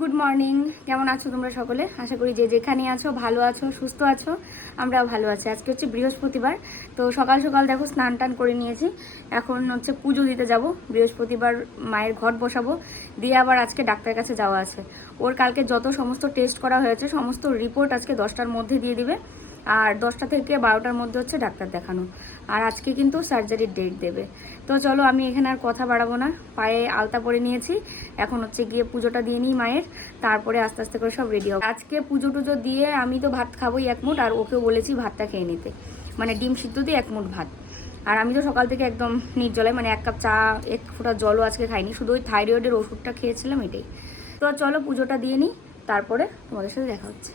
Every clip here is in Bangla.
গুড মর্নিং, কেমন আছো তোমরা সকলে? আশা করি যে যেখানে আছো ভালো আছো, সুস্থ আছো। আমরাও ভালো আছি। আজকে হচ্ছে বৃহস্পতিবার, তো সকাল সকাল দেখো স্নান টান করে নিয়েছি। এখন হচ্ছে পুজো দিতে যাব। বৃহস্পতিবার মায়ের ঘট বসাবো, দিয়ে আবার আজকে ডাক্তারের কাছে যাওয়া আছে। ওর কালকে যত সমস্ত টেস্ট করা হয়েছে সমস্ত রিপোর্ট আজকে 10টার মধ্যে দিয়ে দিবে, আর 10টা থেকে 12টার মধ্যে হচ্ছে ডাক্তার দেখানো। আর আজকে কিন্তু সার্জারির ডেট দেবে। তো চলো, আমি এখানে আর কথা বাড়াবো না। পায়ে আলতা পরে নিয়েছি, এখন হচ্ছে গিয়ে পুজোটা দিয়ে নিই মায়ের, তারপরে আস্তে আস্তে করে সব রেডি হবে। আজকে পুজো টুজো দিয়ে আমি তো ভাত খাবোই এক মুঠ, আর ওকেও বলেছি ভাতটা খেয়ে নিতে, মানে ডিম সিদ্ধ দিয়ে এক মুঠ ভাত। আর আমি তো সকাল থেকে একদম নির্জলায়, মানে 1 কাপ চা, 1 ফোঁটা জলও আজকে খাইনি, শুধু ওই থাইরয়েডের ওষুধটা খেয়েছিলাম, এটাই। তো চলো পুজোটা দিয়ে নিই, তারপরে তোমাদের সাথে দেখা হচ্ছে।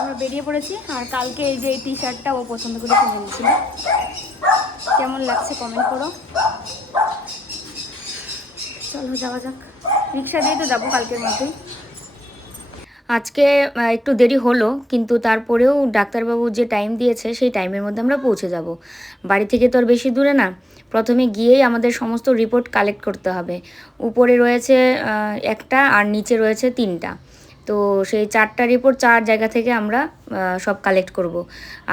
আমরা বেরিয়ে পড়েছি, আর কালকে এই যে এই টি শার্টটা ও পছন্দ করে কিনে নিয়েছিল। কেমন লাগছে কমেন্ট করো। চলো যাওয়া যাক, রিক্সা দিয়ে তো যাবো কালকের মধ্যেই। আজকে একটু দেরি হলো, কিন্তু তারপরেও ডাক্তারবাবু যে টাইম দিয়েছে সেই টাইমের মধ্যে আমরা পৌঁছে যাব। বাড়ি থেকে তো আর বেশি দূরে না। প্রথমে গিয়েই আমাদের সমস্ত রিপোর্ট কালেক্ট করতে হবে। উপরে রয়েছে একটা, আর নিচে রয়েছে 3টা। তো সেই 4টা রিপোর্ট 4 জায়গা থেকে আমরা সব কালেক্ট করব।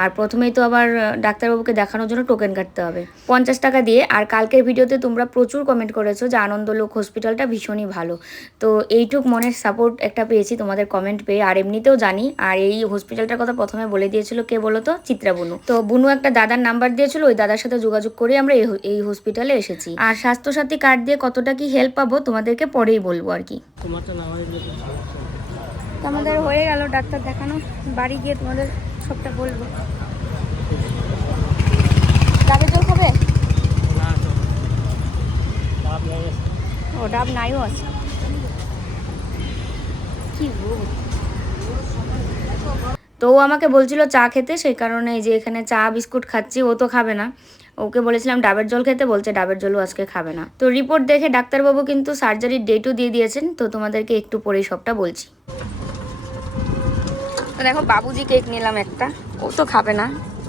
আর প্রথমেই তো আবার ডাক্তারবাবুকে দেখানোর জন্য টোকেন কাটতে হবে 50 টাকা দিয়ে। আর কালকের ভিডিওতে তোমরা প্রচুর কমেন্ট করেছো যে আনন্দলোক হসপিটালটা ভীষণই ভালো। তো এইটুক মনের সাপোর্ট একটা পেয়েছি তোমাদের কমেন্ট পেয়ে, আর এমনিতেও জানি। আর এই হসপিটালটার কথা প্রথমে বলে দিয়েছিল কে বলো তো? চিত্রা বুনু। তো বুনু একটা দাদার নাম্বার দিয়েছিল, ওই দাদার সাথে যোগাযোগ করে আমরা এই হসপিটালে এসেছি। আর স্বাস্থ্যসাথী কার্ড দিয়ে কতটা কি হেল্প পাবো তোমাদেরকে পরেই বলবো আর কি। আমাদের হয়ে গেল ডাক্তার দেখানো, বাড়ি গিয়ে তোমাদের সবটা বলবো। ডাবের জল খাবে? ও ডাব নাইও আছে, কি তো ও আমাকে বলছিল চা খেতে, সেই কারণে এই যে এখানে চা বিস্কুট খাচ্ছি। ও তো খাবে না, ওকে বলেছিলাম ডাবের জল খেতে, বলছে ডাবের জলও আজকে খাবে না। তো রিপোর্ট দেখে ডাক্তারবাবু কিন্তু সার্জারির ডেটও দিয়ে দিয়েছেন, তো তোমাদেরকে একটু পরেই সবটা বলছি। তো দেখো বাবুজি কেক নিলাম একটা, ও তো খাবে না,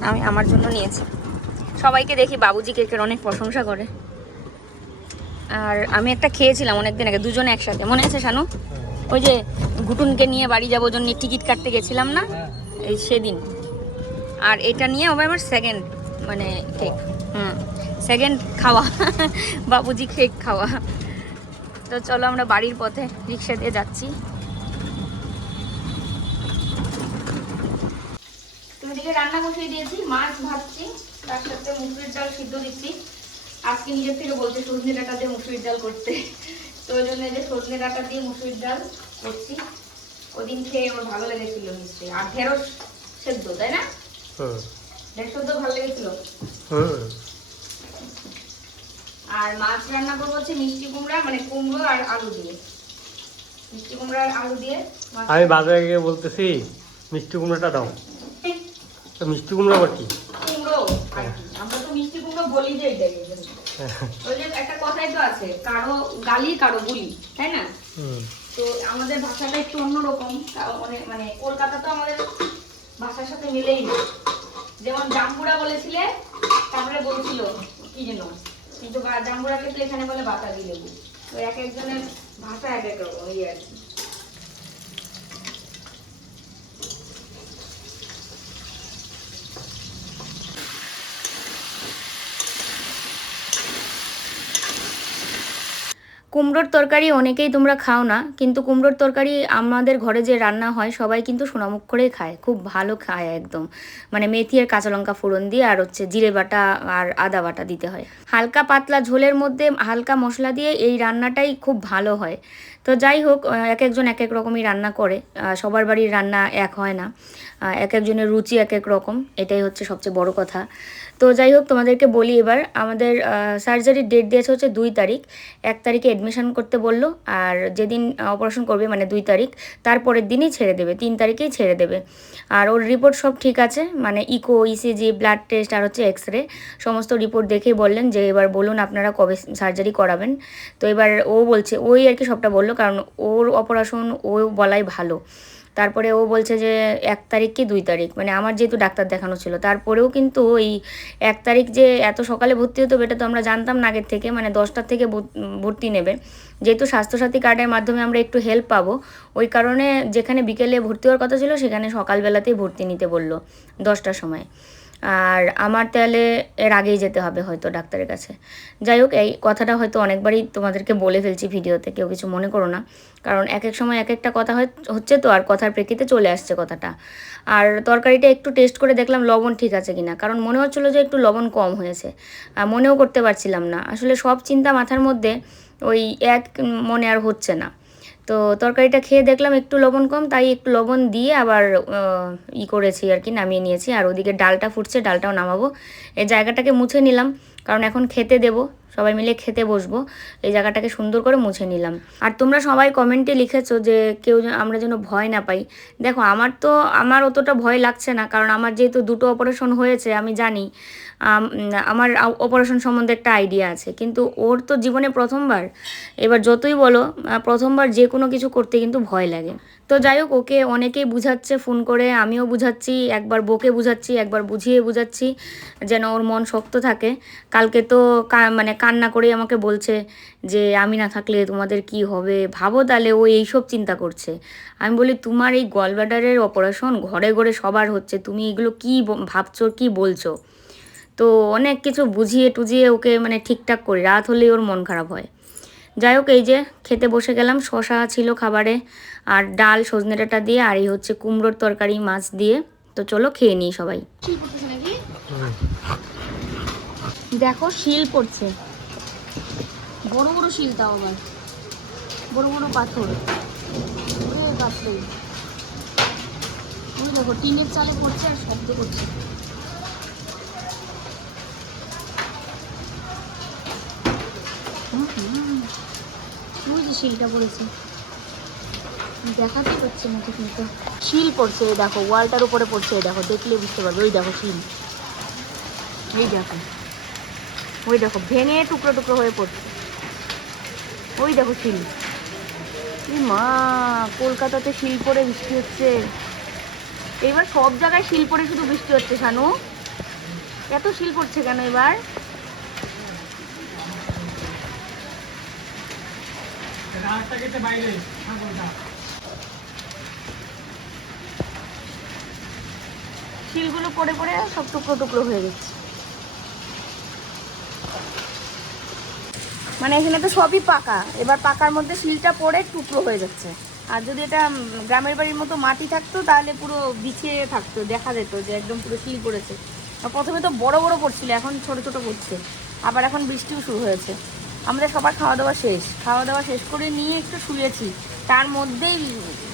আমি আমার জন্য নিয়েছি। সবাইকে দেখি বাবুজি কেকের অনেক প্রশংসা করে। আর আমি একটা খেয়েছিলাম অনেকদিন আগে, দুজনে একসাথে, মনে আছে শানু? ওই যে ঘুটুনকে নিয়ে বাড়ি যাবো জন্য টিকিট কাটতে গেছিলাম না, এই সেদিন। আর এটা নিয়ে হবে আমার সেকেন্ড মানে কেক, সেকেন্ড খাওয়া বাবুজি কেক খাওয়া। তো চলো আমরা বাড়ির পথে রিক্সা দিয়ে যাচ্ছি। তুমি দিকে রান্না বসিয়ে দিয়েছি, মাছ ভাজছি, তার সাথে মুসুরির ডাল সিদ্ধ দিচ্ছি। আজকে নিজের থেকে বলছে সজনে ডাঁটা দিয়ে মুসুরির ডাল করতে, তো ওই জন্য যে সজনে ডাঁটা দিয়ে মুসুরির ডাল করছি। ওদিন খেয়ে ওর ভালো লেগেছিল নিশ্চয়ই। আর ঢেঁড়স সেদ্ধ, তাই না? ঢেঁড়স সেদ্ধ ভালো লেগেছিল। আর মাছ রান্না করবো হচ্ছে মিষ্টি কুমড়া, মানে কুমড়ো আর আলু দিয়ে। মিষ্টি কুমড়া আর আলু দিয়ে। আমি বাজারে গিয়ে বলতেছি মিষ্টি কুমড়াটা দাও। তো মিষ্টি কুমড়া আবার কি? কুমড়ো আর কি, আমরা তো মিষ্টি কুমড়ো বলি যে এটাই। ওই যে একটা কথাই তো আছে, কারো গালি কারো বুলি, তাই না? তো আমাদের ভাষাটা একটু অন্যরকম, মানে কলকাতা তো আমাদের ভাষার সাথে মিলেই না। যেমন জাম্বুরা বলেছিলে, তারপরে বলছিল কি যেন কিন্তু জাম্বুরাকে তো এখানে বলে বাতাবি লেবু। তো এক একজনের ভাষা এক এক রকম, এই আর কি। কুমড়োর তরকারি অনেকেই তোমরা খাও না, কিন্তু কুমড়োর তরকারি আমাদের ঘরে যে রান্না হয় সবাই কিন্তু সোনামুখ করেই খায়, খুব ভালো খায় একদম। মানে মেথি আর কাঁচা লঙ্কা ফোড়ন দিয়ে আর হচ্ছে জিরে বাটা আর আদা বাটা দিতে হয়। হালকা পাতলা ঝোলের মধ্যে হালকা মশলা দিয়ে এই রান্নাটাই খুব ভালো হয়। তো যাই হোক, এক একজন এক এক রকমই রান্না করে, সবার বাড়ির রান্না এক হয় না, এক একজনের রুচি এক এক রকম, এটাই হচ্ছে সবচেয়ে বড় কথা। তো যাই হোক, তোমাদেরকে বলি এবার আমাদের সার্জারির ডেট দিয়েছে হচ্ছে 2 তারিখ। 1 তারিখে অ্যাডমিশন করতে বললো, আর যেদিন অপারেশন করবে মানে 2 তারিখ, তারপরের দিনই ছেড়ে দেবে, 3 তারিখেই ছেড়ে দেবে। আর ওর রিপোর্ট সব ঠিক আছে, মানে ইকো, ইসিজি, ব্লাড টেস্ট আর হচ্ছে এক্সরে, সমস্ত রিপোর্ট দেখেই বললেন যে এবার বলুন আপনারা কবে সার্জারি করাবেন। তো এবার ও বলছে, ওই আর কি সবটা বললো, কারণ ওর অপারেশন ও বলাই ভালো। তারপরে ও বলছে যে 1 তারিখ কি 2 তারিখ, মানে আমার যেহেতু ডাক্তার দেখানো ছিল, তারপরেও কিন্তু ওই 1 তারিখ যে এত সকালে ভর্তি হতে হবে এটা তো আমরা জানতাম না আগের থেকে, মানে 10টার থেকে ভর্তি নেবে। যেহেতু স্বাস্থ্যসাথী কার্ডের মাধ্যমে আমরা একটু হেল্প পাবো, ওই কারণে যেখানে বিকেলে ভর্তি হওয়ার কথা ছিল সেখানে সকালবেলাতেই ভর্তি নিতে বললো 10টার সময়। আর আমার তাহলে এর আগেই যেতে হবে হয়তো ডাক্তারের কাছে। যাই হোক, এই কথাটা হয়তো অনেকবারই তোমাদেরকে বলে ফেলছি ভিডিওতে, কেউ কিছু মনে করো না, কারণ এক এক সময় এক একটা কথা হচ্ছে তো, আর কথার প্রেক্ষিতে চলে আসছে কথাটা। আর তরকারিটা একটু টেস্ট করে দেখলাম লবণ ঠিক আছে কিনা, কারণ মনে হচ্ছিলো যে একটু লবণ কম হয়েছে, মনেও করতে পারছিলাম না আসলে, সব চিন্তা মাথার মধ্যে, ওই এক মনে আর হচ্ছে না। তো তরকারিটা খেয়ে দেখলাম একটু লবণ কম, তাই একটু লবণ দিয়ে আবার করেছি আর কি, নামিয়ে নিয়েছি। আর ওদিকে ডালটা ফুটছে, ডালটাও নামাবো। এই জায়গাটাকে মুছে নিলাম, কারণ এখন খেতে দেবো, সবাই মিলে খেতে বসবো, এই জায়গাটাকে সুন্দর করে মুছে নিলাম। আর তোমরা সবাই কমেন্টে লিখেছো যে আমরা যেন ভয় না পাই। দেখো, আমার অতটা ভয় লাগছে না, কারণ আমার যেহেতু 2টো অপারেশন হয়েছে, আমি জানি, আমার অপারেশন সম্বন্ধে একটা আইডিয়া আছে। কিন্তু ওর তো জীবনে প্রথমবার, এবার যতই বলো প্রথমবার যে কোনো কিছু করতে কিন্তু ভয় লাগে। তো যাই হোক, ওকে অনেকেই বুঝাচ্ছে ফোন করে, আমিও বুঝাচ্ছি, একবার বকে বুঝাচ্ছি, একবার বুঝিয়ে বুঝাচ্ছি, যেন ওর মন শক্ত থাকে। কালকে তো মানে কান্না করেই আমাকে বলছে যে আমি না থাকলে তোমাদের কি হবে, ভাবো তাহলে ও এইসব চিন্তা করছে। আমি বলি, তোমার এই গলব্লাডারের অপারেশন ঘরে ঘরে সবার হচ্ছে, তুমি এগুলো কী ভাবছো, কি বলছো? তো অনেক কিছু বুঝিয়ে টুজিয়ে ওকে মানে ঠিকঠাক করি, রাত হলেই ওর মন খারাপ হয়। যাই হোক, এই যে খেতে বসে গেলাম, শশা ছিল খাবারে, আর ডাল সজনে ডাঁটা দিয়ে, আর এই হচ্ছে কুমড়োর তরকারি মাছ দিয়ে। তো চলো খেয়ে নিই সবাই। দেখো শিল পড়ছে, বড় বড় শিল, তাও আবার বড় বড় পাথর। দেখো টিনের চালে পড়ছে আর শব্দ করছে। ওই যে শিলটা পড়েছে, দেখাতেই পাচ্ছে না ঠিক মতো। শিল পড়ছে, এই দেখো ওয়ালটার উপরে পড়ছে, এই দেখো দেখলে বুঝতে পারবে। ওই দেখো শিল, এই দেখো, ওই দেখো ভেঙে টুকরো টুকরো হয়ে পড়ছে। ওই দেখো শিল। মা, কলকাতাতে শিল পড়ে বৃষ্টি হচ্ছে, এবার সব জায়গায় শিল পড়ে শুধু বৃষ্টি হচ্ছে। শানু, এত শিল পড়ছে কেন এবার? শিলগুলো পড়ে পড়ে সব টুকরো টুকরো হয়ে গেছে। মানে এখানে তো সবই পাকা, এবার পাকার মধ্যে শিলটা পড়ে টুকরো হয়ে যাচ্ছে। আর যদি এটা গ্রামের বাড়ির মতো মাটি থাকতো তাহলে পুরো বিছিয়ে থাকতো, দেখা যেত যে একদম পুরো শিল পড়েছে। প্রথমে তো বড় বড় পড়ছিল, এখন ছোট ছোট পড়ছে, আবার এখন বৃষ্টিও শুরু হয়েছে। আমাদের সবার খাওয়া দাওয়া শেষ করে নিয়ে একটু শুয়েছি, তার মধ্যেই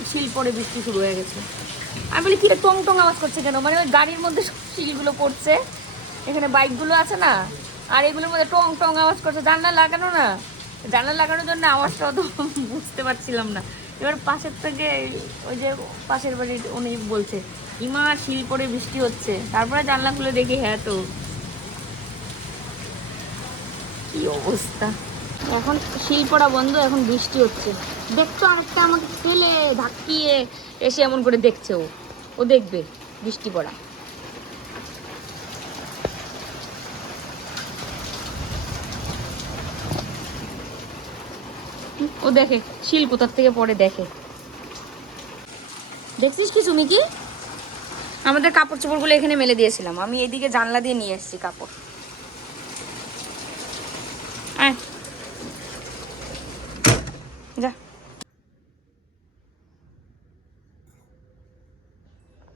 শিল পড়ে বৃষ্টি শুরু হয়ে গেছে। আমি বলি কি টং টং আওয়াজ করছে কেন, মানে ওই গাড়ির মধ্যে শিলগুলো পড়ছে, এখানে বাইকগুলো আছে না, আর এগুলোর মধ্যে টং টং আওয়াজ করছে। জানলা লাগানো না, জানলা লাগানোর জন্য আওয়াজটা অত বুঝতে পারছিলাম না। এবার পাশের থেকে ওই যে পাশের বাড়ির উনি বলছে, ইমা শিল পড়ে বৃষ্টি হচ্ছে। তারপরে জানলা খুলে দেখি, হ্যাঁ তো কি অবস্থা। এখন শিল পড়া বন্ধ, এখন বৃষ্টি হচ্ছে। দেখছো, আরেকটা আমাকে ফেলে ধাক্কিয়ে এসে এমন করে দেখছে, ও দেখবে বৃষ্টি পড়া। ও দেখে শিল কোথার থেকে পরে দেখে। দেখছিস কি তুমি কি আমাদের কাপড় চোপড়গুলো এখানে মেলে দিয়েছিলাম, আমি এদিকে জানলা দিয়ে নিয়ে এসেছি কাপড়। আয় যা।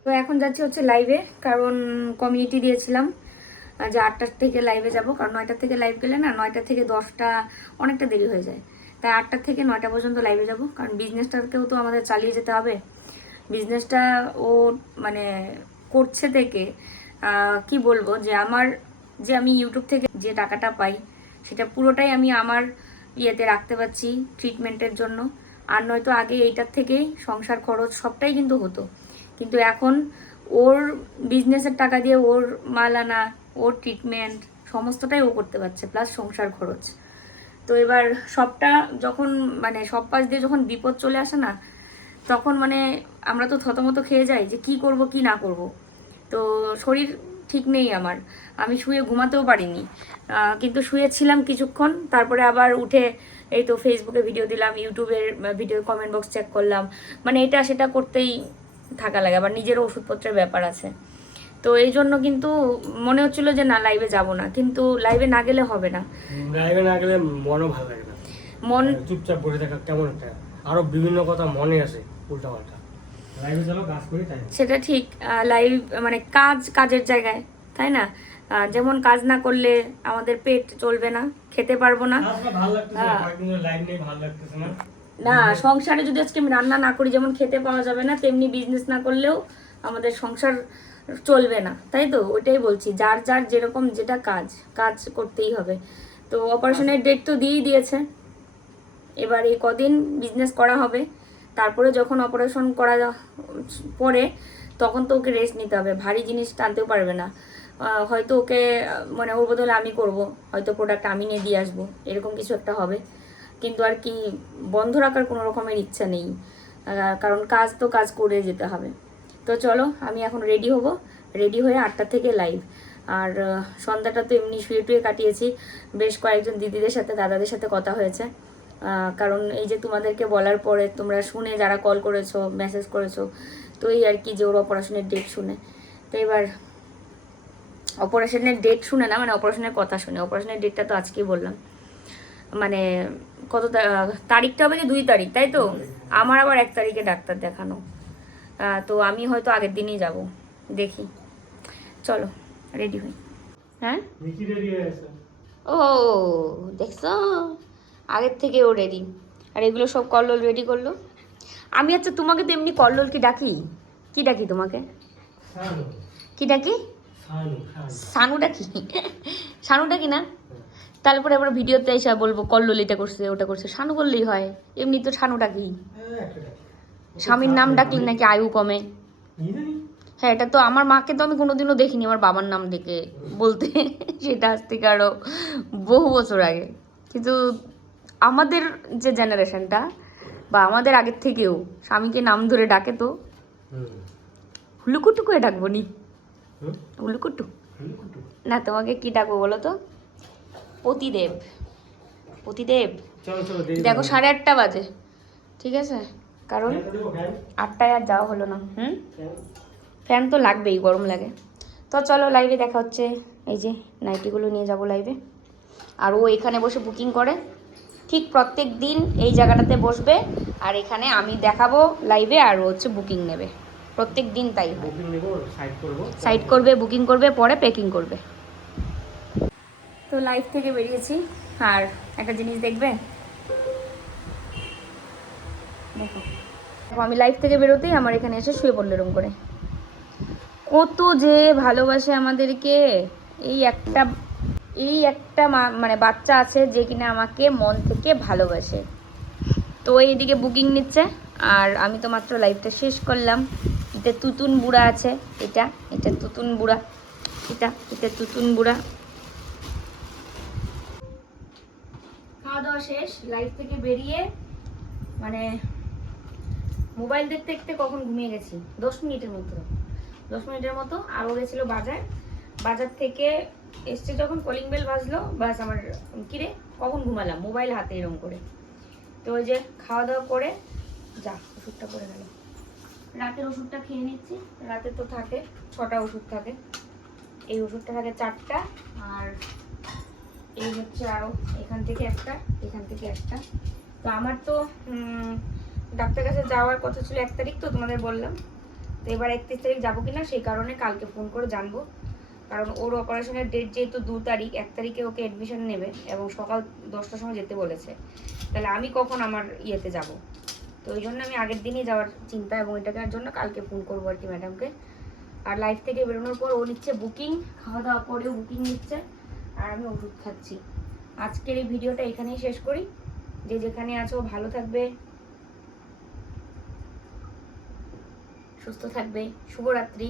তো এখন যাচ্ছি হচ্ছে লাইভে, কারণ কমিউনিটি দিয়েছিলাম যে 8টার থেকে লাইভে যাব, কারণ 9টার থেকে লাইভ গেলে না 9টা থেকে 10টা অনেকটা দেরি হয়ে যায়, তাই 8টার থেকে 9টা পর্যন্ত লাইভে যাব, কারণ বিজনেসটাকেও তো আমাদের চালিয়ে যেতে হবে। বিজনেসটা ও মানে করছে থেকে কি বলবো, যে আমি ইউটিউব থেকে যে টাকাটা পাই সেটা পুরোটাই আমি আমার ইয়েতে রাখতে পারছি ট্রিটমেন্টের জন্য। আর নয়তো আগে এইটার থেকেই সংসার খরচ সবটাই কিন্তু হতো, কিন্তু এখন ওর বিজনেসের টাকা দিয়ে ওর মাল আনা, ওর ট্রিটমেন্ট সমস্তটাই ও করতে পারছে, প্লাস সংসার খরচ। তো এবার সবটা যখন মানে সব পাশ দিয়ে যখন বিপদ চলে আসে না, তখন মানে আমরা তো থতমত খেয়ে যাই যে কি করব কি না করব। তো শরীর ঠিক নেই আমার, আমি শুয়ে ঘুমাতেও পারিনি, কিন্তু শুয়েছিলাম কিছুক্ষণ, তারপরে আবার উঠে এই তো ফেসবুকে ভিডিও দিলাম, ইউটিউবের ভিডিও কমেন্ট বক্স চেক করলাম, মানে এটা সেটা করতেই থাকা লাগে, আবার নিজেরও ওষুধপত্রের ব্যাপার আছে। তো এই জন্য কিন্তু মনে হচ্ছিল যে না লাইভে যাব না, কিন্তু লাইভে না গেলে হবে না, লাইভে না গেলে মনও ভালো লাগে না, মন চুপচাপ বসে থাকা কেমন একটা, আরো বিভিন্ন কথা মনে আসে উল্টা পাল্টা। লাইভে চলো কাজ করি তাই সেটা ঠিক, লাইভ মানে কাজের জায়গায়, তাই না? যেমন কাজ না করলে আমাদের পেট চলবে না, খেতে পারবো না। ভালো লাগতেছে না, কয়েকদিন ধরে লাইভ নেই, ভালো লাগতেছে না। না, সংসারে যদি আজকে আমি রান্না না করি, যেমন খেতে পাওয়া যাবে না, তেমনি বিজনেস না করলেও আমাদের সংসার চলবে না, তাই তো? ওইটাই বলছি, যার যার যেরকম যেটা কাজ করতেই হবে। তো অপারেশনের ডেট তো দিয়েই দিয়েছে, এবার এই কদিন বিজনেস করা হবে, তারপরে যখন অপারেশন করা পরে তখন তো ওকে রেস্ট নিতে হবে, ভারী জিনিস টানতেও পারবে না। হয়তো ওকে মানে ওর বদলে আমি করব, হয়তো প্রোডাক্ট আমি নিয়ে দিয়ে আসবো, এরকম কিছু একটা হবে। কিন্তু আর কি বন্ধ রাখার কোনো রকমের ইচ্ছা নেই, কারণ কাজ তো কাজ করে যেতে হবে। তো চলো আমি এখন রেডি হব, রেডি হয়ে 8টা থেকে লাইভ। আর সন্ধ্যাটা তো এমনি শুয়ে টুয়ে কাটিয়েছি, বেশ কয়েকজন দিদিদের সাথে দাদাদের সাথে কথা হয়েছে, কারণ এই যে তোমাদেরকে বলার পরে তোমরা শুনে যারা কল করেছো মেসেজ করেছো, তো এই আর কি যে ওর অপারেশনের ডেট শুনে। তো এবার অপারেশনের ডেট শুনে না, মানে অপারেশনের কথা শুনে, অপারেশনের ডেটটা তো আজকেই বললাম, মানে কত তারিখটা হবে যে 2 তারিখ, তাই তো? আমার আবার 1 তারিখে ডাক্তার দেখানো, তো আমি হয়তো আগের দিনই যাব, দেখি। চলো রেডি হই। হ্যাঁ ও দেখছো, আগের থেকে ও রেডি, আর এগুলো সব কল্লোল রেডি করলো। আমি আচ্ছা তোমাকে তো এমনি কল্লোল কি ডাকি, কি ডাকি তোমাকে, কি ডাকি? সানু ডাকি, সানু ডাকি না? তারপরে আবার ভিডিওতে এসে বলবো কল্লোল এটা করছে ওটা করছে, সানু বললেই হয়, এমনি তো সানু ডাকি। স্বামীর নাম ডাকলে নাকি আয়ু কমে। হ্যাঁ, এটা তো আমার মাকে তো আমি কোনোদিনও দেখিনি আমার বাবার নাম ডেকে বলতে, সেটা আজ থেকে আরো বহু বছর আগে। কিন্তু আমাদের যে জেনারেশনটা বা আমাদের আগের থেকেও স্বামীকে নাম ধরে ডাকে তো, হুলুকুটু করে ডাকবো নি, হুলুকুটু না, তোমাকে কি ডাকবো বলো তো? পতিদেব, পতিদেব। দেখো 8:30 বাজে, ঠিক আছে, কারণ 8টায় আর যাওয়া হলো না। ফ্যান তো লাগবেই, গরম লাগে। তো চলো লাইভে দেখা হচ্ছে, এই যে নাইটিগুলো নিয়ে যাব লাইভে। আর ও এখানে বসে বুকিং করে, ঠিক প্রত্যেক দিন এই জায়গাটাতে বসবে, আর এখানে আমি দেখাবো লাইভে, আর ও হচ্ছে বুকিং নেবে প্রত্যেক দিন, তাই সাইড করবে, বুকিং করবে, পরে প্যাকিং করবে। তো লাইভ থেকে বেরিয়েছি, আর একটা জিনিস দেখবে, দেখো আমি লাইভ থেকে বেরোতেই আমার এখানে এসে শুয়ে পড়লো এরকম করে। কত যে ভালোবাসে আমাদেরকে, এই একটা মানে বাচ্চা আছে যে কিনা আমাকে মন থেকে ভালোবাসে। তো এইদিকে বুকিং নিচ্ছে, আর আমি তো মাত্র লাইভটা শেষ করলাম। এটা তুতুন বুড়া আছে, এটা তুতুন বুড়া, এটা তুতুন বুড়া। খাওয়া দাওয়া শেষ, লাইভ থেকে বেরিয়ে মানে মোবাইল দেখতে দেখতে কখন ঘুমিয়ে গেছি, 10 মিনিটের মতো। আরও গেছিলো বাজার থেকে এসছে যখন কলিং বেল বাজলো, বাস আমার কিরে কখন ঘুমালাম, মোবাইল হাতে এরকম করে। তো ওই যে খাওয়া দাওয়া করে যা ওষুধটা করে গেল, রাতের ওষুধটা খেয়ে নিচ্ছি। রাতে তো থাকে 6টা ওষুধ থাকে, এই ওষুধটা থাকে 4টা, আর এই হচ্ছে আরও এখান থেকে একটা, এখান থেকে একটা। তো আমার তো ডাক্তার কাছে যাওয়ার কথা ছিল 1 তারিখ, তো তোমাদের বললাম। তো এবার 31 তারিখ যাবো কিনা সেই কারণে কালকে ফোন করে জানবো, কারণ ওর অপারেশনের ডেট যেহেতু 2 তারিখ, 1 তারিখে ওকে অ্যাডমিশন নেবে এবং সকাল 10টার সময় যেতে বলেছে। তাহলে আমি কখন আমার ইয়েতে যাব? তো ওই জন্য আমি আগের দিনই যাওয়ার চিন্তা, এবং এটার জন্য কালকে ফোন করবো আর কি ম্যাডামকে। আর লাইফ থেকে বেরোনোর পর ও নিচ্ছে বুকিং, খাওয়া দাওয়া করেও বুকিং নিচ্ছে, আর আমি ওষুধ খাচ্ছি। আজকের এই ভিডিওটা এখানেই শেষ করি। যে যেখানে আছো ভালো থাকবে, সুস্থ থাকবে। শুভরাত্রি।